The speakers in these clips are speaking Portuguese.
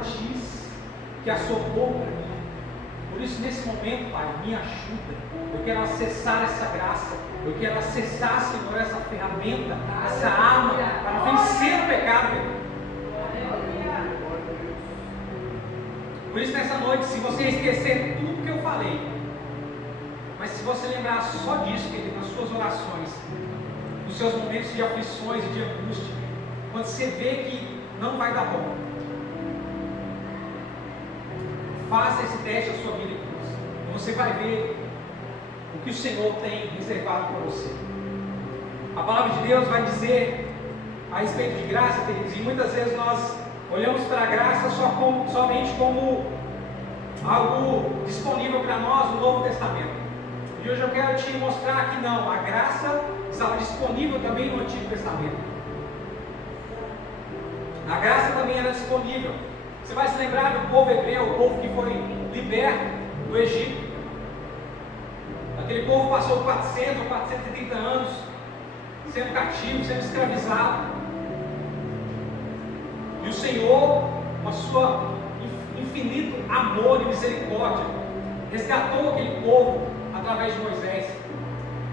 diz que há socorro para mim. Por isso, nesse momento, Pai, me ajuda. Eu quero acessar essa graça. Eu quero acessar, Senhor, essa ferramenta, essa arma para vencer o pecado, Deus. Por isso, nessa noite, se você esquecer tudo que eu falei, mas se você lembrar só disso, querido, nas suas orações, nos seus momentos de aflições e de angústia, quando você vê que não vai dar bom, faça esse teste da sua vida, queridos, e você vai ver o que o Senhor tem reservado para você. A palavra de Deus vai dizer a respeito de graça, queridos, e muitas vezes nós olhamos para a graça somente como algo disponível para nós no Novo Testamento. E hoje eu quero te mostrar que não, a graça estava disponível também no Antigo Testamento. A graça também era disponível. Você vai se lembrar do povo hebreu, o povo que foi liberto do Egito. Aquele povo passou 400 ou 430 anos sendo cativo, sendo escravizado. E o Senhor, com a sua infinito amor e misericórdia, resgatou aquele povo através de Moisés.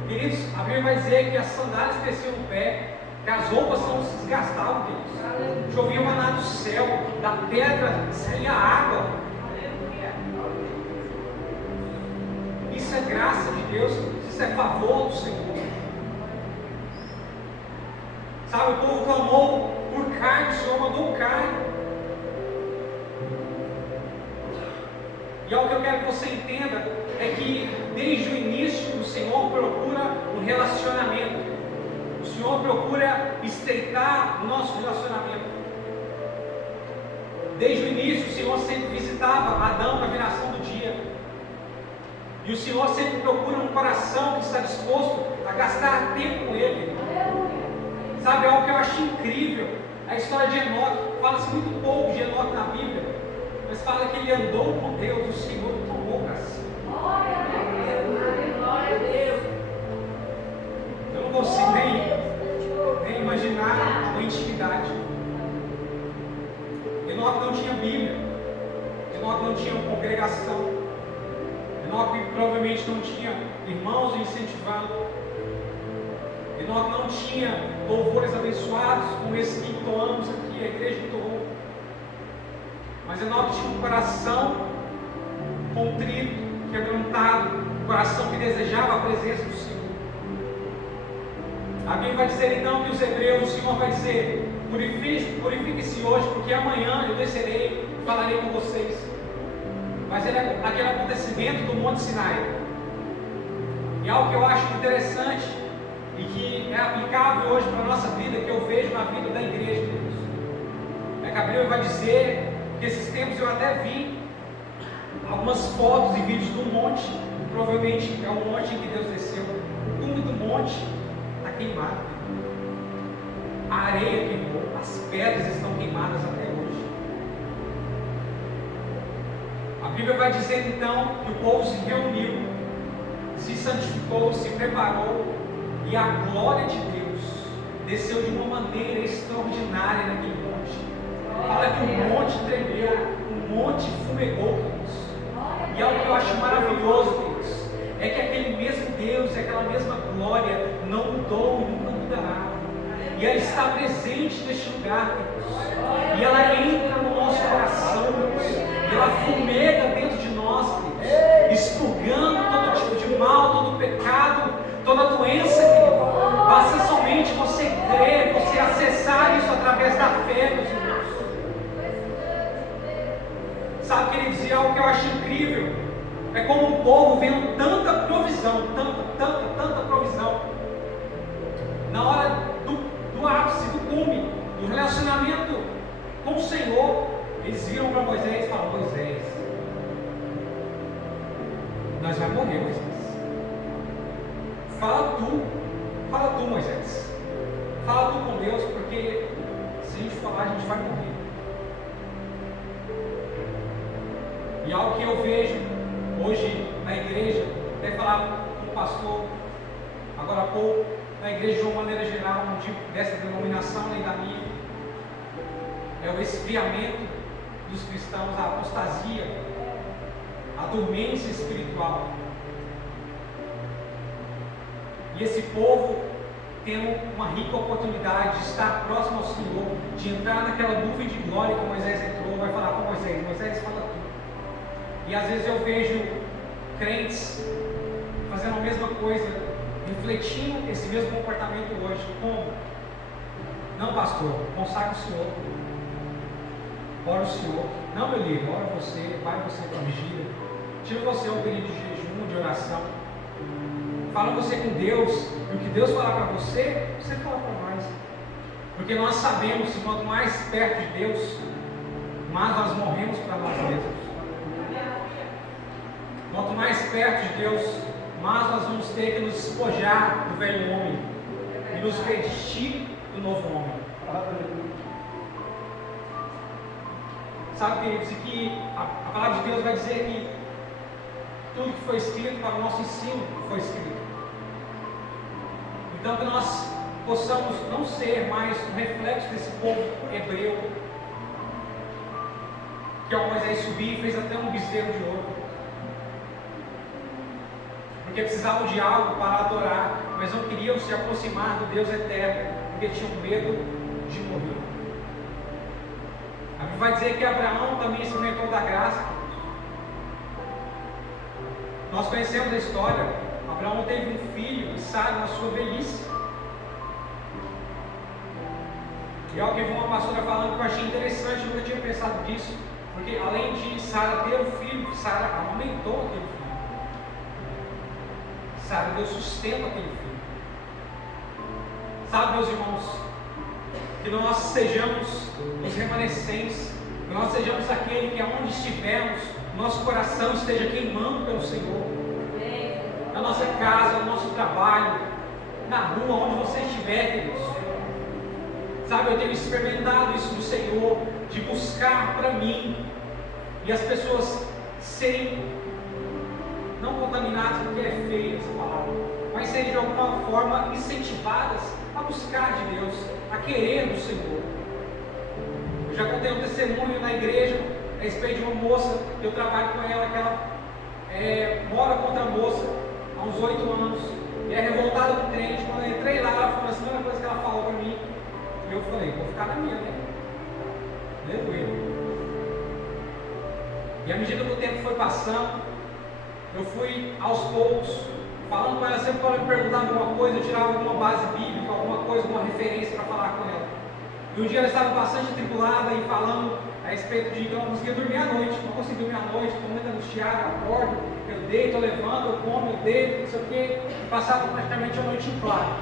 Queridos, a Bíblia vai dizer que as sandálias cresciam no pé, que as roupas não se desgastavam, queridos. Chovia maná do céu, da pedra saía água. Isso é graça de Deus, isso é favor do Senhor. Sabe, o povo clamou por carne, o Senhor mandou carne. E algo que eu quero que você entenda é que desde o início o Senhor procura um relacionamento. O Senhor procura estreitar o nosso relacionamento. Desde o início o Senhor sempre visitava Adão na viração do dia. E o Senhor sempre procura um coração que está disposto a gastar tempo com Ele. Sabe, algo que eu acho incrível, a história de Enoque. Fala-se muito pouco de Enoque na Bíblia, mas fala que ele andou com Deus, o Senhor o tomou para si. Glória a Deus. Eu não consigo nem imaginar uma intimidade. Enoque não tinha Bíblia, Enoque não tinha uma congregação, Enoque provavelmente não tinha irmãos incentivando. Enoque não tinha louvores abençoados como esse que entoamos aqui, a igreja entoou. Mas Enoque tinha um coração contrito, quebrantado, um coração que desejava a presença do Senhor. A Bíblia vai dizer então que os hebreus, o Senhor vai dizer: purifique-se hoje, porque amanhã eu descerei e falarei com vocês. Mas é aquele acontecimento do Monte Sinai. E algo que eu acho interessante e que é aplicável hoje para a nossa vida, que eu vejo na vida da igreja, Deus, é que a Bíblia vai dizer que esses tempos eu até vi algumas fotos e vídeos do monte, provavelmente é o monte em que Deus desceu. O cume do monte está queimado, a areia queimou, as pedras estão queimadas até hoje. A Bíblia vai dizer então que o povo se reuniu, se santificou, se preparou, e a glória de Deus desceu de uma maneira extraordinária naquele monte. Fala que o monte tremeu, o monte fumegou, Deus. E algo que eu acho maravilhoso, Deus, é que aquele mesmo Deus, aquela mesma glória não mudou e nunca mudará. E ela está presente neste lugar, Deus. E ela entra no nosso coração, Deus. E ela fumega dentro de nós, Deus, expurgando todo tipo de mal, todo pecado, toda doença, querido. Basta somente você crer, você acessar isso através da fé, meus irmãos. Sabe, queridos, e algo que eu acho incrível é como um povo vendo tanta provisão, tanta provisão, na hora do ápice, do cume, do relacionamento com o Senhor, eles viram para Moisés e falaram: Moisés, nós vamos morrer, Moisés. Fala tu, Moisés. Fala tu com Deus, porque se a gente falar, a gente vai morrer. E algo que eu vejo hoje na igreja, até falar com o pastor agora há pouco, na igreja de uma maneira geral, não digo dessa denominação nem da minha, é o esfriamento dos cristãos, a apostasia, a dormência espiritual. E esse povo tendo uma rica oportunidade de estar próximo ao Senhor, de entrar naquela nuvem de glória que Moisés entrou, vai falar com Moisés, Moisés fala tudo. E às vezes eu vejo crentes fazendo a mesma coisa, refletindo esse mesmo comportamento hoje. Como? Não, pastor, consagra o Senhor, ora o Senhor. Não, meu líder, ora você, vai você para a vigília, tira você um período de jejum, de oração. Fala você com Deus, e o que Deus falar para você, você fala para nós. Porque nós sabemos que quanto mais perto de Deus, mais nós morremos para nós mesmos. Quanto mais perto de Deus, mais nós vamos ter que nos despojar do velho homem e nos vestir do novo homem. Sabe, queridos, e que a palavra de Deus vai dizer que tudo que foi escrito para o nosso ensino foi escrito. Então que nós possamos não ser mais um reflexo desse povo hebreu, que ao Moisés subir e fez até um bezerro de ouro, porque precisavam de algo para adorar, mas não queriam se aproximar do Deus eterno, porque tinham medo de morrer. A Bíblia vai dizer que Abraão também experimentou da graça. Nós conhecemos a história. Abraão teve um filho, Sara, na sua velhice. E alguém viu uma pastora falando que eu achei interessante, eu nunca tinha pensado nisso, porque além de Sara ter um filho, Sara amamentou aquele filho. Sara deu sustento àquele filho. Sabe, meus irmãos, que nós sejamos os remanescentes, que nós sejamos aquele que aonde estivermos, nosso coração esteja queimando pelo Senhor. Na nossa casa, no nosso trabalho, na rua, onde você estiver, queridos. Sabe, eu tenho experimentado isso do Senhor, de buscar para mim, e as pessoas serem não contaminadas, porque é feia essa palavra, mas serem de alguma forma incentivadas a buscar de Deus, a querer do Senhor. Eu já contei um testemunho na igreja a respeito de uma moça, que eu trabalho com ela, que ela mora com outra moça há uns 8 anos, e é revoltada com o crente. Quando eu entrei lá, ela falou assim, a primeira coisa que ela falou para mim, e eu falei, vou ficar na minha, né? Aleluia. E à medida que o tempo foi passando, eu fui aos poucos falando com ela. Sempre que ela me perguntava alguma coisa, eu tirava alguma base bíblica, alguma coisa, alguma referência para falar com ela. E um dia ela estava bastante tribulada e falando a respeito de que eu não conseguia dormir à noite, não conseguia dormir à noite, estou muito angustiado, eu acordo, eu deito, eu levanto, eu como, eu deito, não sei o quê, e passava praticamente a noite em claro.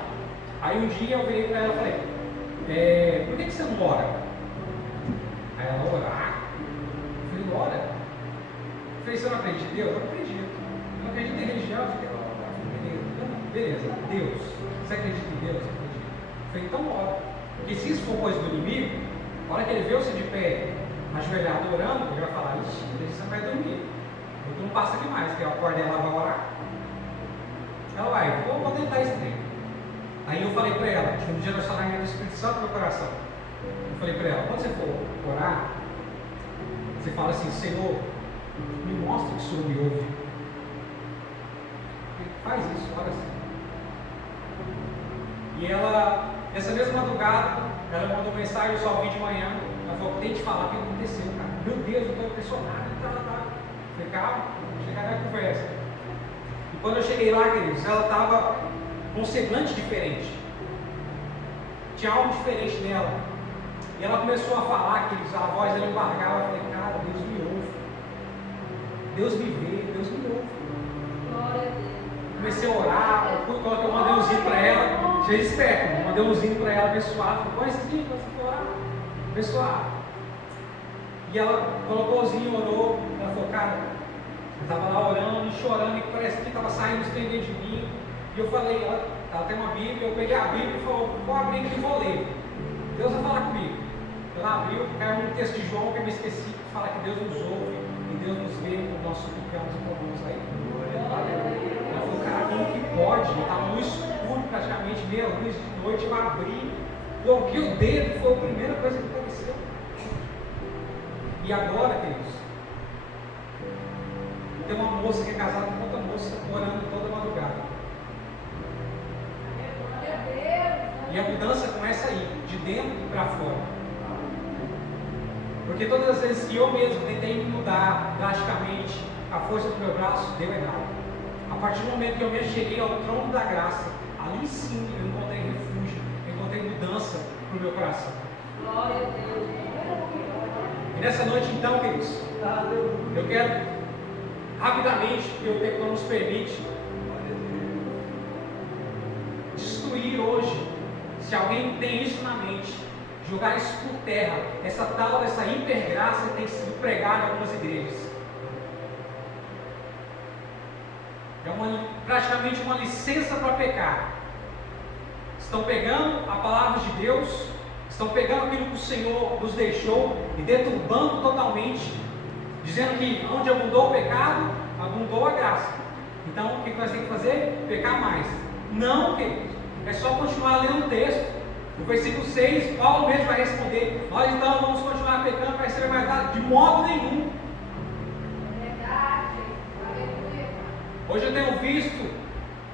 Aí um dia eu virei para ela e falei, por que você não ora? Aí ela, orar? Eu falei, ora? Eu falei, você não acredita em Deus? Eu não acredito. Eu não acredito em religião? Beleza, Deus. Você acredita em Deus? Eu acredito. Eu falei, então ora. Porque se isso for coisa do inimigo, na hora que ele vê você de pé, ajoelhado, orando, ele vai falar, ixi, você não vai dormir. Tu não passa aqui mais, que a porta dela vai orar. Ela vai, vou tentar isso tempo. Aí eu falei para ela, um dia nós falamos do Espírito Santo no meu coração. Eu falei para ela, quando você for orar, você fala assim, Senhor, me mostra que o Senhor me ouve. Faz isso, ora assim. E ela, nessa mesma madrugada, ela mandou mensagem, eu só vi de manhã. Ela falou, tem que falar o que aconteceu, cara. Meu Deus, eu estou impressionado. Falei, calma, vou chegar na conversa. E quando eu cheguei lá, queridos, ela estava com um semblante diferente. Tinha algo diferente nela. E ela começou a falar, queridos, a voz dela embargava. Eu falei, cara, Deus me ouve. Deus me vê, Deus me ouve. Glória a Deus. Comecei a orar, eu mandei um zinho para ela, cheio de esperto, eu mandei um zinho para ela abençoado, põe esse zinho para você orar, abençoado. E ela colocou o zinho, orou, ela falou, cara, eu estava lá orando e chorando, e parece que estava saindo os trem dentro de mim, e eu falei, ela tem uma Bíblia, eu peguei a Bíblia e falei, vou abrir aqui e vou ler, Deus vai falar comigo. Ela abriu, caiu um texto de João que eu me esqueci, que fala que Deus nos ouve, e Deus nos vê quando nós suplicamos e clamamos a Ele. Ela falou, cara, como que pode? Estava no escuro praticamente, meia luz de noite, eu abri, coloquei o dedo, foi a primeira coisa que apareceu. E agora, queridos, tem uma moça que é casada com outra moça orando toda madrugada. E a mudança começa aí, de dentro para fora. Porque todas as vezes que eu mesmo tentei mudar drasticamente a força do meu braço, deu errado. A partir do momento que eu me cheguei ao trono da graça, ali sim eu encontrei refúgio, eu encontrei mudança para o meu coração. Glória a Deus. E nessa noite então, queridos, eu quero rapidamente, porque o tempo não nos permite, destruir hoje, se alguém tem isso na mente, jogar isso por terra, essa hipergraça que tem sido pregada em algumas igrejas. É praticamente uma licença para pecar. Estão pegando a palavra de Deus, estão pegando aquilo que o Senhor nos deixou e deturbando totalmente, dizendo que onde abundou o pecado, abundou a graça. Então, o que nós temos que fazer? Pecar mais. Não, queridos. É só continuar lendo o texto. No versículo 6, Paulo mesmo vai responder: nós então vamos continuar pecando para receber mais nada? De modo nenhum. Verdade. Aleluia. Hoje eu tenho visto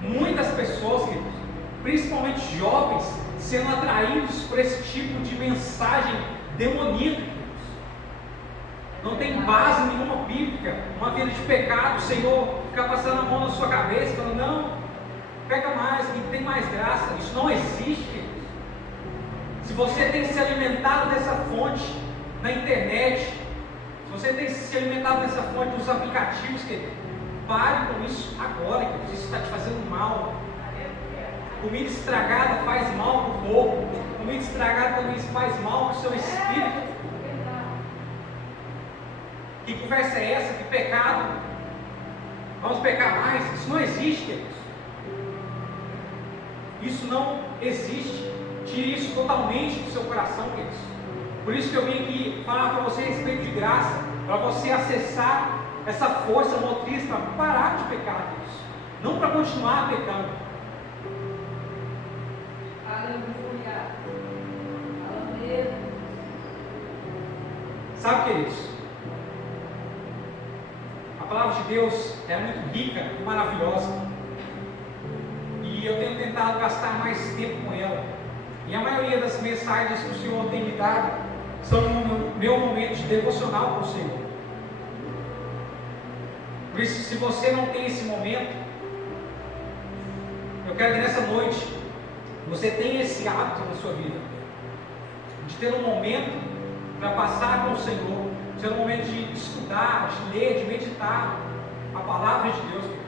muitas pessoas, queridos, principalmente jovens, sendo atraídos por esse tipo de mensagem demoníaca. Não tem base nenhuma bíblica, uma vida de pecado. O Senhor fica passando a mão na sua cabeça, falando: não, peca mais, que tem mais graça. Isso não existe, queridos. Se você tem se alimentado dessa fonte na internet, se você tem se alimentado dessa fonte nos aplicativos, querido, pare com isso agora, queridos. Isso está te fazendo mal. Comida estragada faz mal para o corpo. Comida estragada também faz mal para o seu espírito. Que conversa é essa? Que pecado? Vamos pecar mais? Isso não existe, queridos. Isso não existe. Tire isso totalmente do seu coração, queridos. Por isso que eu vim aqui falar para você a respeito de graça, para você acessar essa força motriz para parar de pecar, queridos. Não para continuar pecando. Aleluia. Aleluia. Sabe, queridos? A palavra de Deus é muito rica e maravilhosa. E eu tenho tentado gastar mais tempo com ela. E a maioria das mensagens que o Senhor tem me dado são no meu momento de devocional com o Senhor. Por isso, se você não tem esse momento, eu quero que nessa noite você tenha esse hábito na sua vida, de ter um momento para passar com o Senhor, de ter um momento de estudar, de ler, de meditar a palavra de Deus, queridos.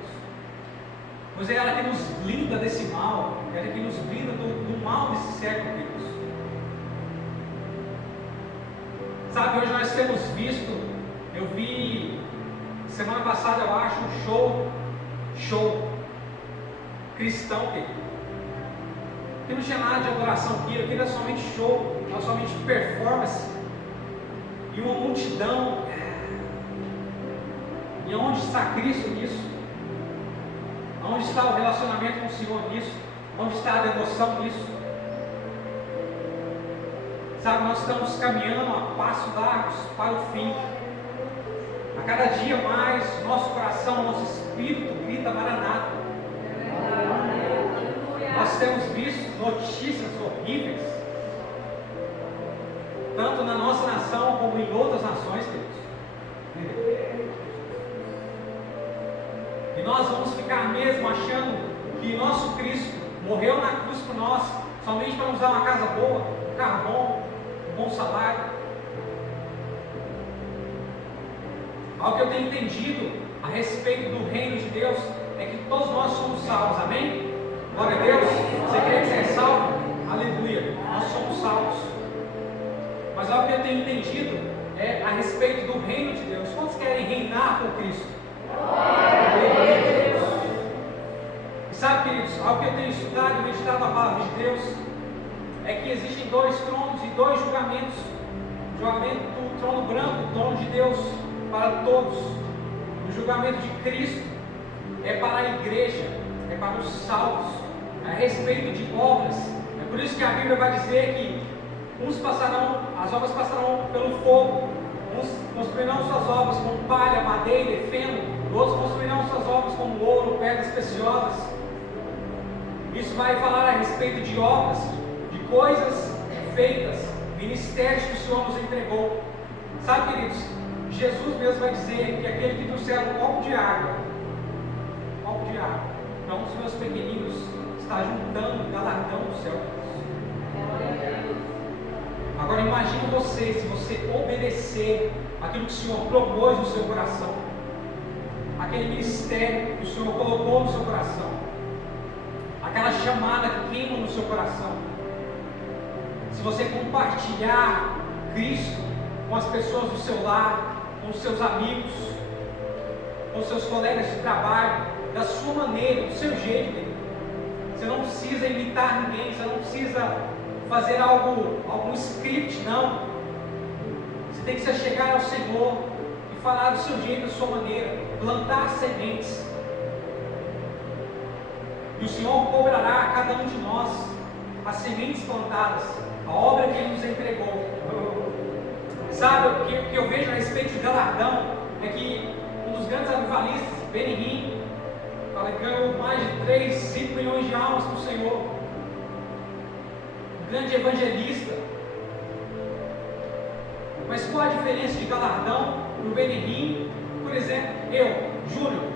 Pois é ela que nos blinda desse mal, é ela que nos blinda do mal desse século, queridos. Sabe, hoje nós temos visto, eu vi semana passada, eu acho, um show cristão, querido. Que não tinha nada de adoração aqui era somente show, era somente performance. E uma multidão. E onde está Cristo nisso? Onde está o relacionamento com o Senhor nisso? Onde está a devoção nisso? Sabe, nós estamos caminhando a passos largos para o fim. A cada dia mais, nosso coração, nosso espírito grita Maranata. Nós temos visto notícias horríveis, tanto na nossa nação como em outras nações, queridos. E nós vamos ficar mesmo achando que nosso Cristo morreu na cruz por nós, somente para nos dar uma casa boa, um carro bom, um bom salário. Algo que eu tenho entendido a respeito do reino de Deus é que todos nós somos salvos, amém? Glória a Deus. Você crê que você é salvo? Aleluia. Nós somos salvos. Mas algo que eu tenho entendido é a respeito do reino de Deus. Quantos querem reinar com Cristo? E sabe, queridos, algo que eu tenho estudado e meditado na palavra de Deus é que existem dois tronos e dois julgamentos. O julgamento do trono branco, o trono de Deus para todos. O julgamento de Cristo é para a igreja, é para os salvos, a respeito de obras. É por isso que a Bíblia vai dizer que uns passarão, as obras passarão pelo fogo, uns construirão suas obras com palha, madeira e feno, outros construirão suas obras com ouro, pedras preciosas. Isso vai falar a respeito de obras, de coisas feitas, ministérios que o Senhor nos entregou. Sabe, queridos, Jesus mesmo vai dizer que aquele que trouxer um copo de água para um dos meus pequeninos, está juntando o galardão do céu. Agora imagine você, se você obedecer aquilo que o Senhor propôs no seu coração, aquele ministério que o Senhor colocou no seu coração, aquela chamada que queima no seu coração. Se você compartilhar Cristo com as pessoas do seu lar, com os seus amigos, com os seus colegas de trabalho, da sua maneira, do seu jeito, você não precisa imitar ninguém, você não precisa fazer algum script, não. Você tem que se chegar ao Senhor e falar do seu jeito, da sua maneira, plantar sementes. E o Senhor cobrará a cada um de nós as sementes plantadas, a obra que Ele nos entregou. Sabe, o que eu vejo a respeito de galardão é que um dos grandes avivalistas, Benny Hinn, ganhou mais de 5 milhões de almas para o Senhor. Um grande evangelista. Mas qual a diferença de galardão para o Benny Hinn, por exemplo, Júnior?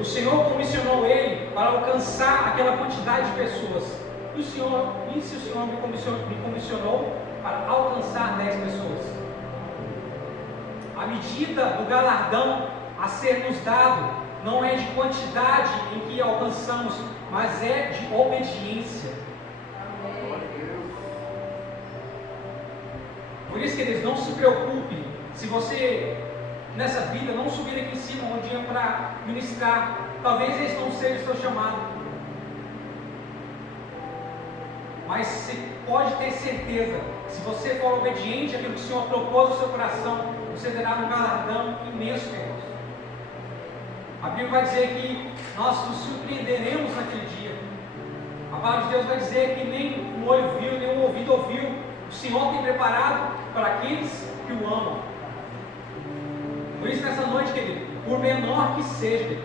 O Senhor comissionou ele para alcançar aquela quantidade de pessoas. E se o Senhor me comissionou para alcançar 10 pessoas? A medida do galardão a ser nos dado não é de quantidade em que alcançamos, mas é de obediência. Por isso, queridos, não se preocupe se você nessa vida não subir aqui em cima um dia para ministrar. Talvez esse não seja o seu chamado, mas você pode ter certeza, se você for obediente àquilo que o Senhor propôs no seu coração, você terá um galardão imenso, queridos. A Bíblia vai dizer que nós nos surpreenderemos naquele dia. A palavra de Deus vai dizer que nem um olho viu, nem um ouvido ouviu. O Senhor tem preparado para aqueles que o amam. Por isso, nessa noite, querido, por menor que seja,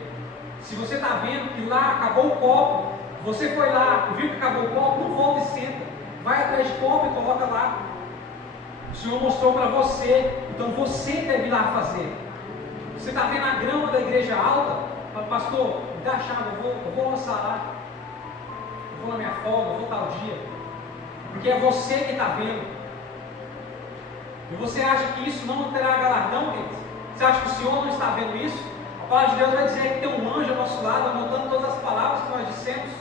se você está vendo que lá acabou o copo, você foi lá e viu que acabou o copo, não volta e senta. Vai atrás de copo e coloca lá. O Senhor mostrou para você, então você deve ir lá fazer. Você está vendo a grama da igreja alta? Fala, pastor, me dá a chave, eu vou lançar lá. Eu vou na minha folga, eu vou tal dia. Porque é você que está vendo. E você acha que isso não terá galardão, queridos? Você acha que o Senhor não está vendo isso? A palavra de Deus vai dizer que tem um anjo ao nosso lado, anotando todas as palavras que nós dissemos.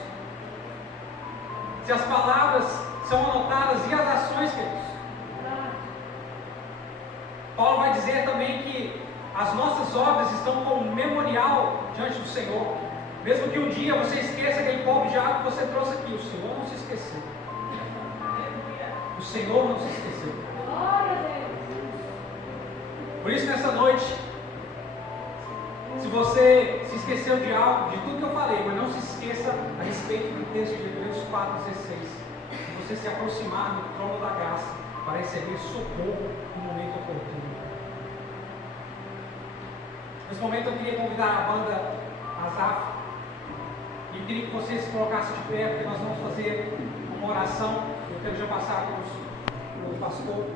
Se as palavras são anotadas e as ações, queridos. Paulo vai dizer também que as nossas obras estão como memorial diante do Senhor. Mesmo que um dia você esqueça aquele copo de água que você trouxe aqui, o Senhor não se esqueceu. O Senhor não se esqueceu. Por isso, nessa noite, se você se esqueceu de algo, de tudo que eu falei, mas não se esqueça a respeito do texto de Hebreus 4,16. Se você se aproximar do trono da graça para receber socorro no momento oportuno. Nesse momento eu queria convidar a banda Azaf e eu queria que vocês se colocassem de pé, porque nós vamos fazer uma oração. Eu quero já passar para o pastor.